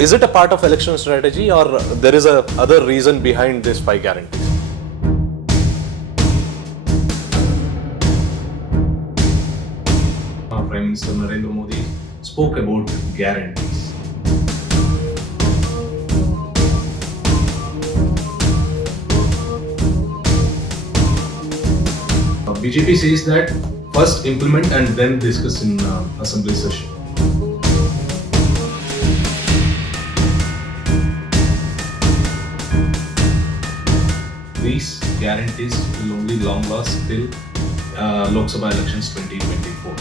Is it a part of election strategy or there is a other reason behind this 5 guarantees? Prime Minister Narendra Modi spoke about guarantees. BJP says that first implement and then discuss in assembly session. These guarantees will only long last till Lok Sabha elections 2024.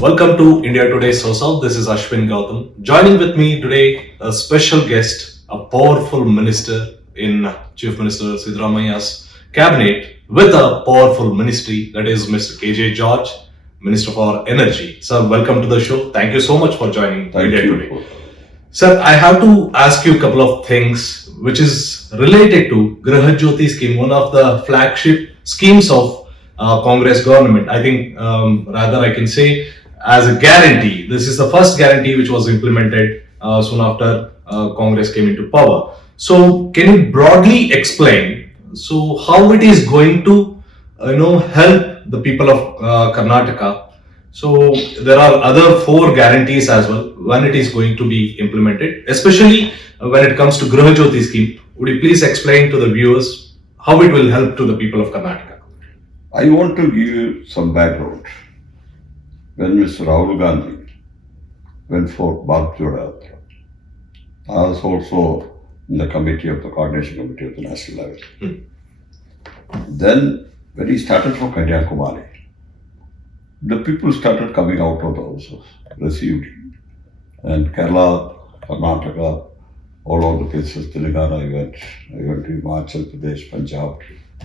Welcome to India Today SoSouth. This is Ashwin Gautam. Joining with me today, a special guest, a powerful minister in Chief Minister Siddaramaiah's cabinet with a powerful ministry, that is Mr. KJ George, Minister for Energy. Sir, welcome to the show. Thank you so much for joining India Today. Sir, I have to ask you a couple of things which is related to Gruha Jyothi scheme, one of the flagship schemes of Congress government. I think rather I can say as a guarantee. This is the first guarantee which was implemented soon after Congress came into power. So can you broadly explain how it is going to help the people of Karnataka? So there are other 4 guarantees as well when it is going to be implemented, especially when it comes to Gruha Jyothi scheme. Would you please explain to the viewers how it will help to the people of Karnataka? I want to give you some background. When Mr. Rahul Gandhi went for Bhagya and Gruha Lakshmi, I was also in the committee of the coordination committee of the national level. Then when he started for Kanyakumari, the people started coming out of the houses, received him. And Kerala, Karnataka, all over the places, Telangana I went to Himachal Pradesh, Punjab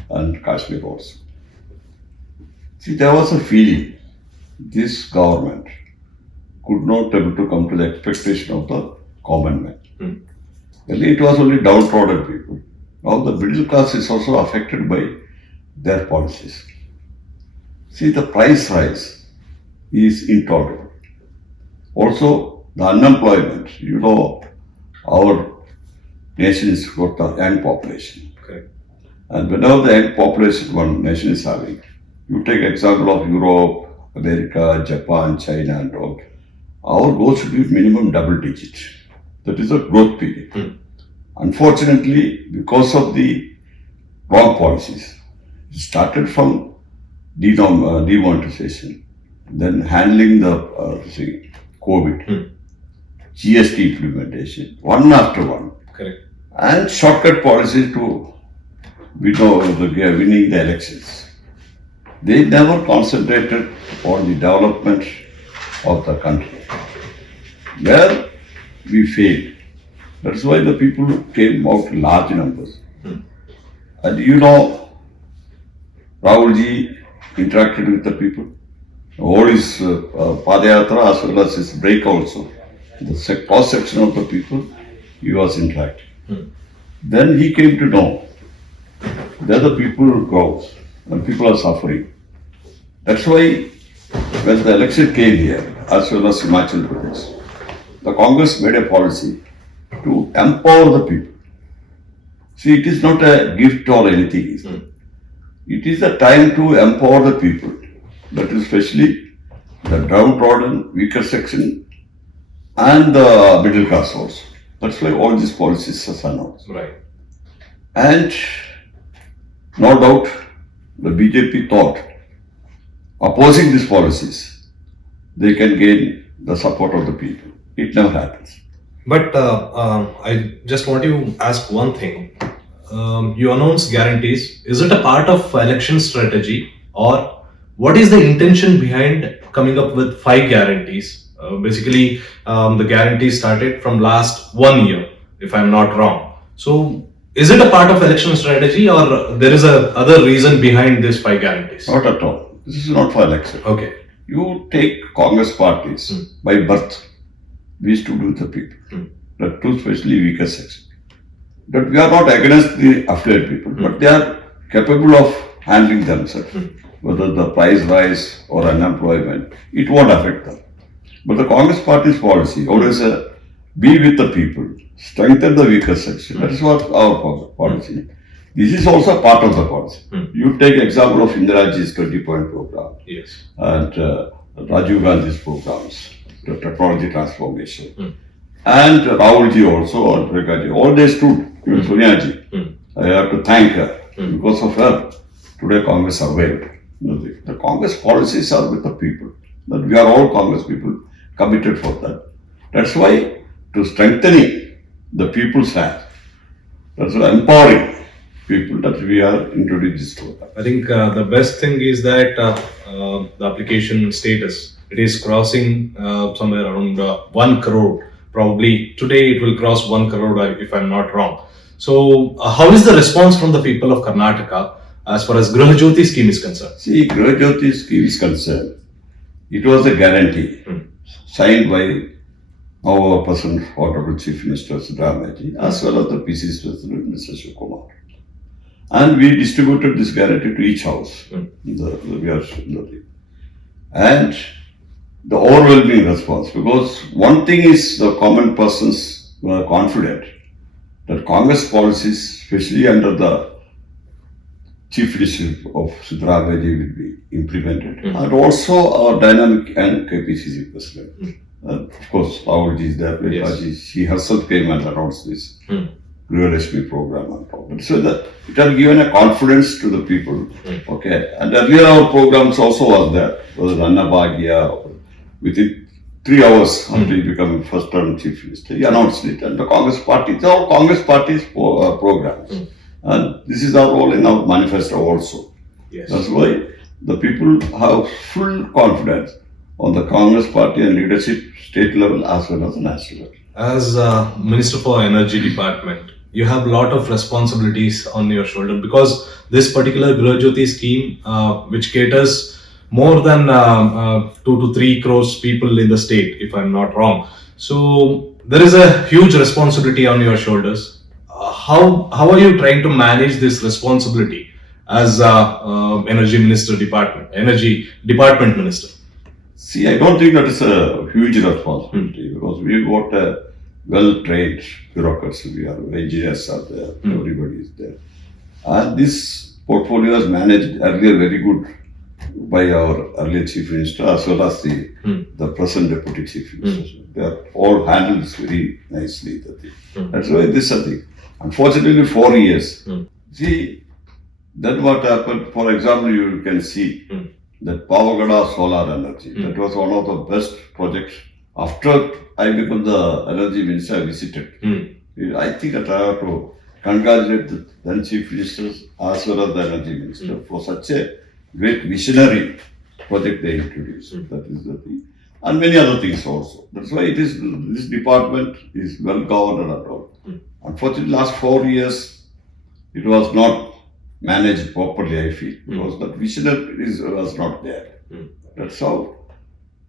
and Kashmir also. See, there was a feeling this government could not able to come to the expectation of the common man. Earlier it was only downtrodden people. Now the middle class is also affected by their policies. See, the price rise is intolerable. Also, the unemployment, our nation is got the young population. Okay. And whenever the young population one nation is having, you take example of Europe, America, Japan, China and all, our growth should be minimum double digit. That is a growth period. Unfortunately, because of the wrong policies, it started from demonetization, then handling the COVID, GST implementation, one after one. Correct. And shortcut policies to winning the elections. They never concentrated on the development of the country. Where we failed. That's why the people came out in large numbers. And Rahulji interacted with the people. All his Padayatra as well as his break also. The cross section of the people, he was interacting. Then he came to know that the people grow and people are suffering. That's why when the election came here, as well as Himachal Pradesh, the Congress made a policy to empower the people. See, it is not a gift or anything. It is a time to empower the people. That is especially the downtrodden, weaker section and the middle class also. That's why all these policies are announced. Right. And no doubt the BJP thought opposing these policies, they can gain the support of the people. It never happens. But I just want to ask one thing. You announced guarantees. Is it a part of election strategy or what is the intention behind coming up with 5 guarantees? Basically, the guarantees started from last 1 year, if I'm not wrong. So, is it a part of election strategy or there is a other reason behind these 5 guarantees? Not at all. This is not for election. Okay. You take Congress parties by birth. We used to do the people. The two especially weaker section. That we are not against the affluent people, but they are capable of handling themselves. whether the price rise or unemployment, it won't affect them. But the Congress Party's policy always be with the people, strengthen the weaker section. That is what our policy. This is also part of the policy. You take example of Indiraji's 20-point program. Yes. And Rajiv Gandhi's programs, the technology transformation. And Rahulji also, and Rekhaji, all they stood, even Sonia Ji. I have to thank her. Because of her, today Congress survived. The Congress policies are with the people. That we are all Congress people committed for that. That's why to strengthening the people's hand, that's why empowering people that we are introducing this program. I think the best thing is that the application status, it is crossing somewhere around 1 crore. Probably today it will cross 1 crore if I'm not wrong. So how is the response from the people of Karnataka as far as Gruha Jyothi scheme is concerned? See, Gruha Jyothi scheme is concerned, it was a guarantee signed by our present Honorable Chief Minister Siddaramaiah as well as the PCC President Mr. Shivakumar. And we distributed this guarantee to each house. And the overwhelming response, because one thing is the common persons were confident that Congress policies, especially under the chief leadership of Siddaramaiah, will be implemented, and also our dynamic and KPCC president. Of course, Rahulji is there. Yes. She herself came and announced this Gruha Lakshmi program and all. So that it has given a confidence to the people. Okay, and earlier our programs also was there. Was Bhagya. Within 3 hours after he became first term chief minister, he announced it, and the Congress Party, it's all Congress Party's programs. And this is our role in our manifesto also. Yes. That's why the people have full confidence on the Congress Party and leadership state level as well as the national level. As Minister for Energy Department, you have a lot of responsibilities on your shoulder because this particular Gruha Jyothi scheme, which caters more than 2 to 3 crores people in the state, if I'm not wrong. So there is a huge responsibility on your shoulders. How are you trying to manage this responsibility as Energy Department Minister? See, I don't think that is a huge responsibility because we got a well-trained bureaucracy. We are engineers are there, everybody is there, and this portfolio was managed earlier very good by our earlier chief minister as well as the present deputy chief minister. They are all handled this very nicely. That's why this is a thing. Unfortunately, 4 years. See, then what happened? For example, you can see that Pavagada solar energy. That was one of the best projects. After I became the energy minister, I visited. I think that I have to congratulate the then chief ministers as well as the energy minister for such a great visionary project they introduced. That is the thing. And many other things also. That's why it is this department is well governed and all. Unfortunately, last 4 years it was not managed properly, I feel, because that visionary was not there. That's how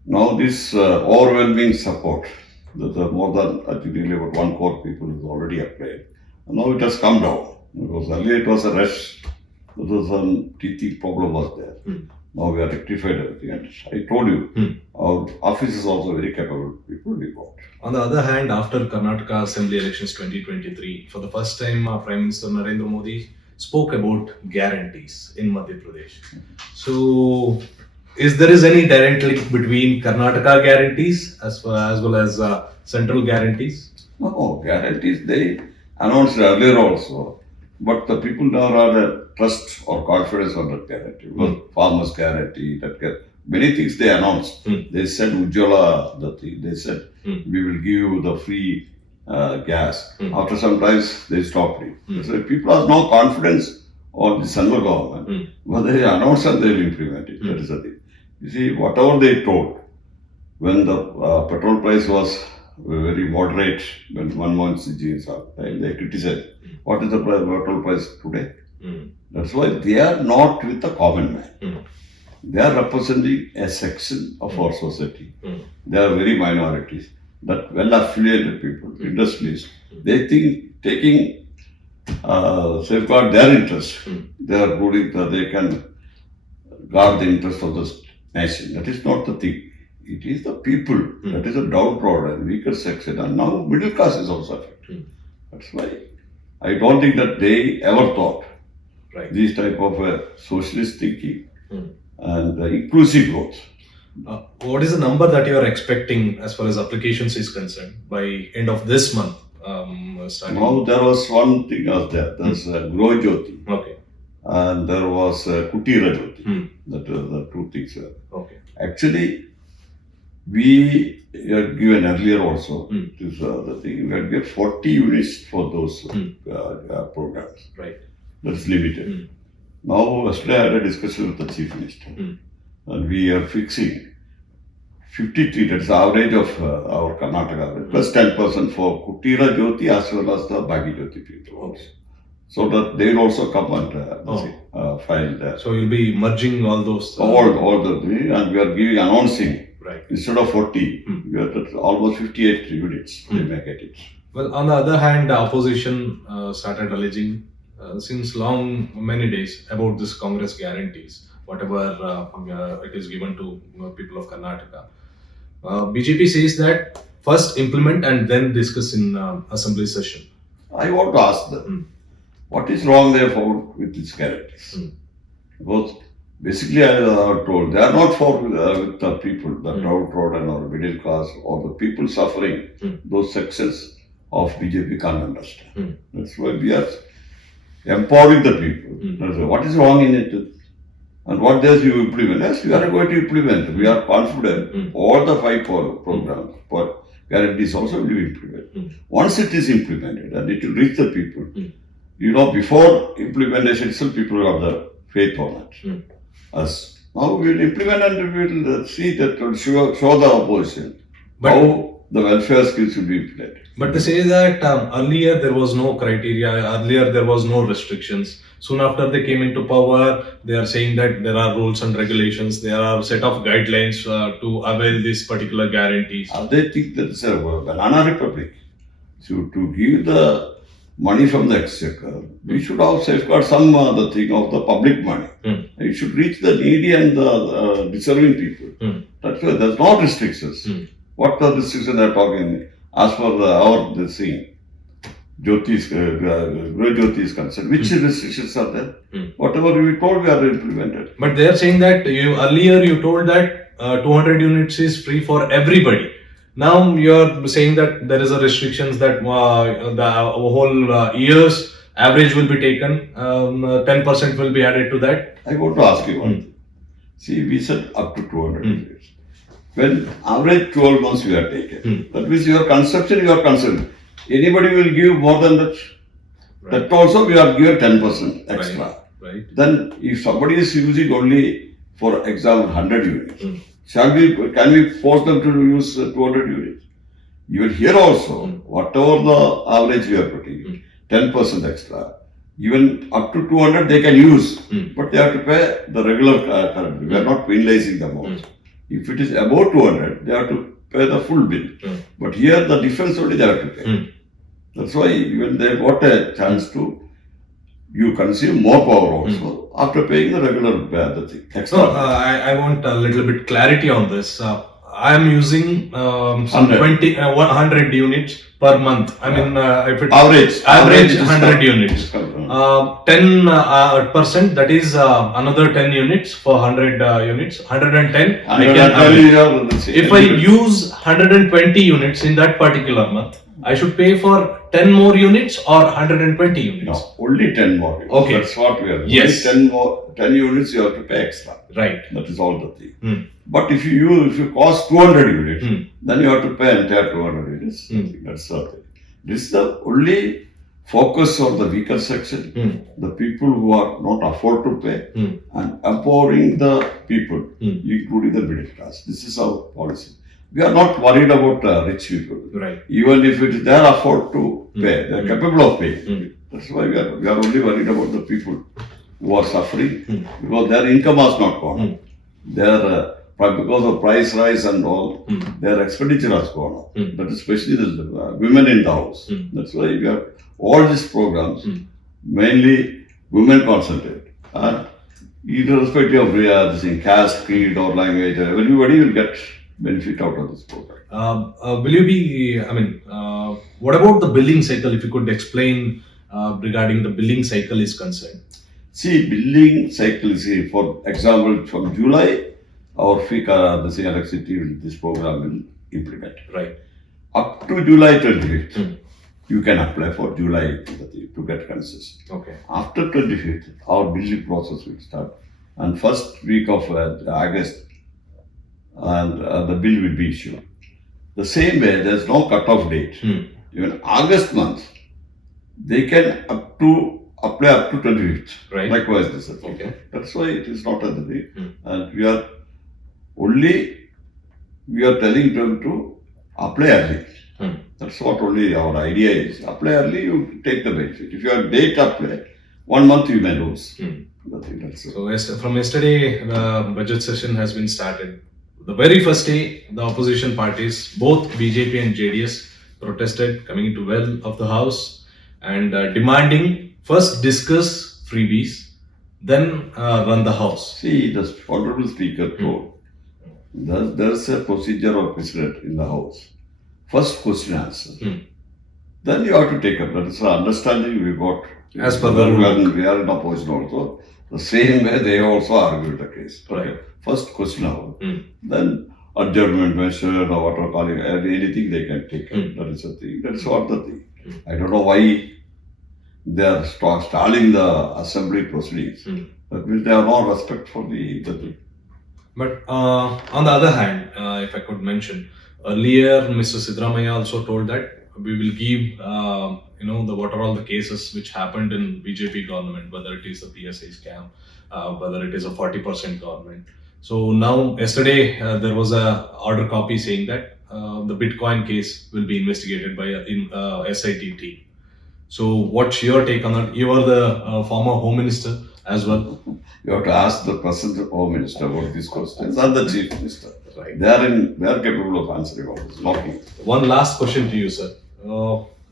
now this overwhelming support, the more than I think nearly about 1 crore people has already applied. And now it has come down because earlier it was a rush. There was some teething problem was there. Now we have rectified everything. And I told you, our office is also very capable people we got. On the other hand, after Karnataka Assembly Elections 2023, for the first time, Prime Minister Narendra Modi spoke about guarantees in Madhya Pradesh. So, is there any direct link between Karnataka guarantees as well as central guarantees? No, guarantees they announced earlier also. But the people now have a trust or confidence on that guarantee. Because farmers guarantee, many things they announced. They said Ujjwala, they said we will give you the free gas. After some times they stopped it. So people have no confidence on the central government. But they announce and they will implement it. That is the thing. You see, whatever they told, when the petrol price was very moderate, when Manmohan Singh is up, they criticized. What is the petrol price today? That's why they are not with the common man. They are representing a section of our society. They are very minorities. That well-affiliated people, industrialists, they think taking safeguard their interest, they are ruling that they can guard the interest of the nation. That is not the thing. It is the people. That is a downtrodden, weaker section, and now middle class is also affected. That's why I don't think that they ever thought these type of socialist thinking and inclusive growth. What is the number that you are expecting as far as applications is concerned by end of this month? Starting? Now there was one thing was there. There's Gruha Jyothi. Okay. And there was Kutira Jyothi. That were the two things. Okay. Actually, we had given earlier also. This the thing. We had given 40 units for those programs. Right. That's limited. Now, yesterday I had a discussion with the Chief Minister. And we are fixing 53, that's the average of our Karnataka, plus 10% for Kutira Jyothi as well as the Bhagya Jyothi people also. So that they will also come and file there. So you'll be merging all those? All the three, and we are giving, announcing. Right. Instead of 40, we are at almost 58 units, they may get it. Well, on the other hand, the opposition started alleging since many days about this Congress guarantees, whatever it is given to people of Karnataka. BJP says that first implement and then discuss in assembly session. I want to ask them, what is wrong they found with these guarantees? Because basically I have told, they are not for with the people, the downtrodden or middle class or the people suffering, those sections of BJP can't understand. That's why we are empowering the people. That's why, what is wrong in it? And what does you implement? Yes, we are going to implement. We are confident all the 5 programs for guarantees also will be implemented. Once it is implemented and it will reach the people, you know, before implementation itself, people have the faith on it. As now we will implement and we will see that show the opposition how the welfare schemes will be implemented. But they say that earlier there was no criteria, earlier there was no restrictions. Soon after they came into power, they are saying that there are rules and regulations, there are a set of guidelines to avail these particular guarantees. They think that it's a banana republic. So to give the money from the exchequer, we should have safeguard some the thing of the public money. It should reach the needy and the deserving people. That's why there's no restrictions. What are the restrictions they are talking? As for our this thing, Gruha Jyothi is concerned, which restrictions are there? Whatever we told, we are implemented. But they are saying that earlier you told that 200 units is free for everybody. Now you are saying that there is a restrictions that the whole year's average will be taken, 10% will be added to that. I want to ask you one thing. See, we said up to 200 units. When average 12 months we are taken, that means your consumption, you are concerned. Anybody will give more than that. That also we are given 10% extra. Right. Then if somebody is using only, for example, 100 units, can we force them to use 200 units? Even here also, whatever the average we are putting, 10% extra. Even up to 200 they can use, but they have to pay the regular current. We are not penalizing them also. If it is above 200, they have to pay the full bill. But here the difference only they have to pay. That's why when they got a chance to, you consume more power also after paying the regular the thing. Extra. So I want a little bit clarity on this. I am using 100 units per month. I mean, if it average 100 units. 10% that is another 10 units for 100 units. 110. If I use 120 units in that particular month, I should pay for 10 more units or 120 units? No, only 10 more units. Okay. That's what we are doing. Yes. Only 10 units you have to pay extra. Right. That is all the thing. But if you cost 200 units, then you have to pay entire 200 units. That's the thing. This is the only focus on the weaker section, the people who are not afford to pay, and empowering the people, including the middle class. This is our policy. We are not worried about rich people. Right. Even if it is they are afford to pay, they are capable of paying. That's why we are only worried about the people who are suffering because their income has not gone up. Their because of price rise and all, their expenditure has gone up. That is especially the women in the house. That's why we have all these programs, mainly women concentrated. And irrespective of caste, creed, or language, everybody will get benefit out of this program. Will you be, what about the billing cycle? If you could explain regarding the billing cycle is concerned. See, billing cycle, for example, from July, our FICA, electricity, this program will implement. Right. Up to July 25th, you can apply for July to get concession. Okay. After 25th, our billing process will start. And first week of August, and the bill will be issued. The same way, there is no cut-off date. Even August month, they can apply up to 25th. Right. Likewise, this is Okay. That's why it is not at the day. And we are telling them to apply early. That's what only our idea is. Apply early, you take the benefit. If you have date apply, 1 month you may lose. So from yesterday, the budget session has been started. The very first day, the opposition parties, both BJP and JDS, protested coming into well of the house and demanding first discuss freebies, then run the house. See, the Honorable Speaker told, there's a procedure of precedent in the house. First question answer. Then you have to take up. That is the understanding we got. As per the rule. We are in opposition also. The same way they also argued the case. Right. First question out. Then adjournment measure or whatever calling, anything they can take up. That is the thing. That is what the thing. I don't know why they are stalling the assembly proceedings. That means they have no respect for the thing. But on the other hand, if I could mention, earlier Mr. Siddaramaiah also told that we will give, what are all the cases which happened in BJP government, whether it is the PSA scam, whether it is a 40% government. So now, yesterday, there was a order copy saying that the Bitcoin case will be investigated by a SIT team. So what's your take on that? You are the former Home Minister as well. You have to ask the present Home Minister about these questions and the Chief Minister. Right. They are capable of answering all this. One last question to you, sir.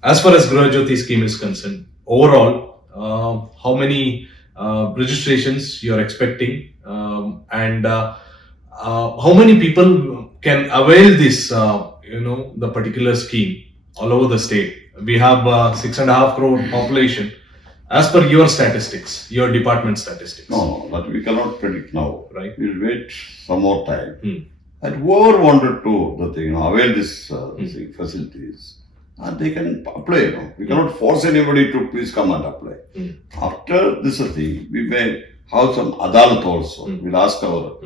As far as Gruha Jyothi scheme is concerned, overall, how many registrations you are expecting, and how many people can avail this, the particular scheme all over the state? We have 6.5 crore population. As per your statistics, your department statistics. No, that we cannot predict now. Right. We'll wait some more time. And whoever wanted to avail this facilities, and they can apply. We cannot force anybody to please come and apply. After this thing, we may have some adalat also. We'll ask our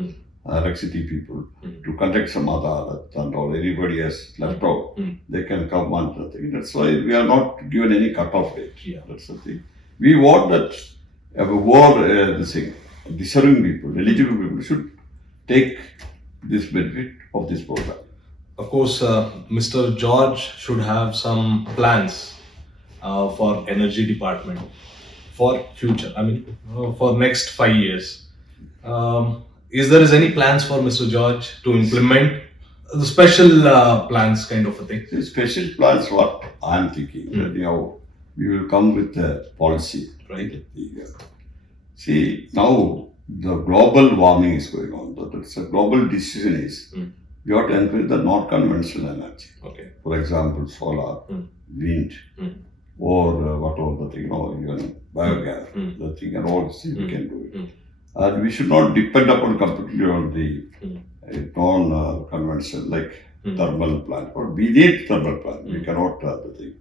electricity people to conduct some adalat, and all anybody has left out, they can come and thing. That's why we are not given any cut-off date. Yeah. That's the thing. We want that deserving people, eligible people should take this benefit of this program. Of course, Mr. George should have some plans for energy department for future. For next 5 years. Is there any plans for Mr. George to implement the special plans kind of a thing? The special plans, what I'm thinking, we will come with a policy. Right. See, now the global warming is going on. That's a global decision is we have to encourage the non-conventional energy. Okay. For example, solar, wind, or whatever the thing, even biogas, the thing, and all this we can do it. And we should not depend upon completely on the non-conventional like thermal plant. But we need thermal plant. We cannot the thing.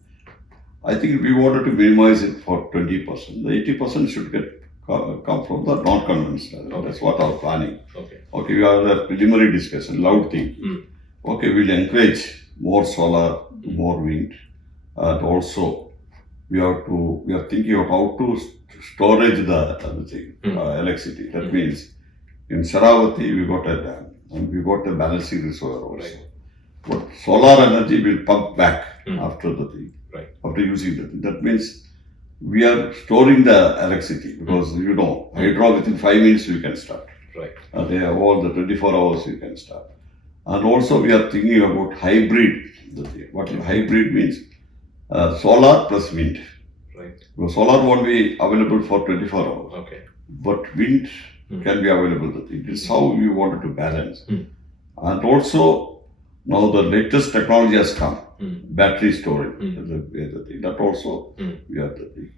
I think we wanted to minimize it for 20%. The 80% should come from the non-conventional. Okay. That's what our planning. Okay, we have a preliminary discussion, loud thinking. Okay, we'll encourage more solar, more wind, and also we are thinking of how to storage the electricity. That means in Sharavati we got a dam and we got a balancing reservoir also. Right. But solar energy will pump back after the thing. Right. After using the thing. That means we are storing the electricity because hydro within 5 minutes we can start. Right. They have all the 24 hours you can start. And also we are thinking about hybrid. What hybrid means? Solar plus wind. Right. Because solar won't be available for 24 hours. Okay. But wind can be available. It is how we wanted to balance. And also, now the latest technology has come, battery storage. That also we have the thing.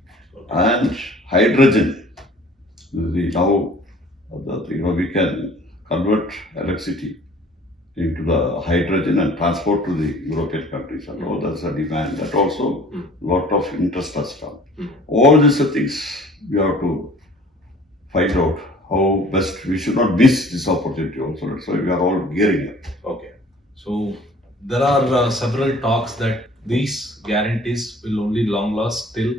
And hydrogen. Now, we can convert electricity into the hydrogen and transport to the European countries. And all that's a demand. That also lot of interest has come. All these are things we have to find out how best. We should not miss this opportunity also. That's why we are all gearing up. Okay. So there are several talks that these guarantees will only long last till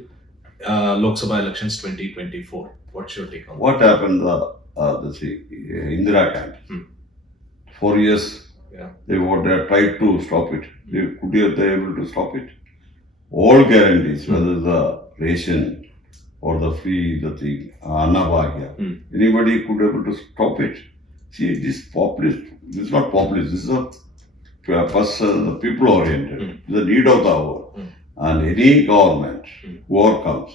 Lok Sabha elections 2024. What's your take on that? What happened? Indira camp. 4 years. Yeah. They tried to stop it. They able to stop it. All guarantees, whether the ration or the free, Anna Bhagya, anybody could able to stop it. See, this is not populist. This is the people oriented. The need of the hour. And any government, whoever comes,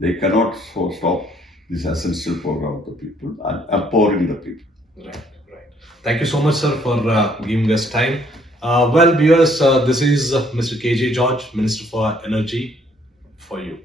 they cannot stop this essential program of the people and empowering the people. Right. Thank you so much, sir, for giving us time. Well, viewers, this is Mr. KJ George, Minister for Energy, for you.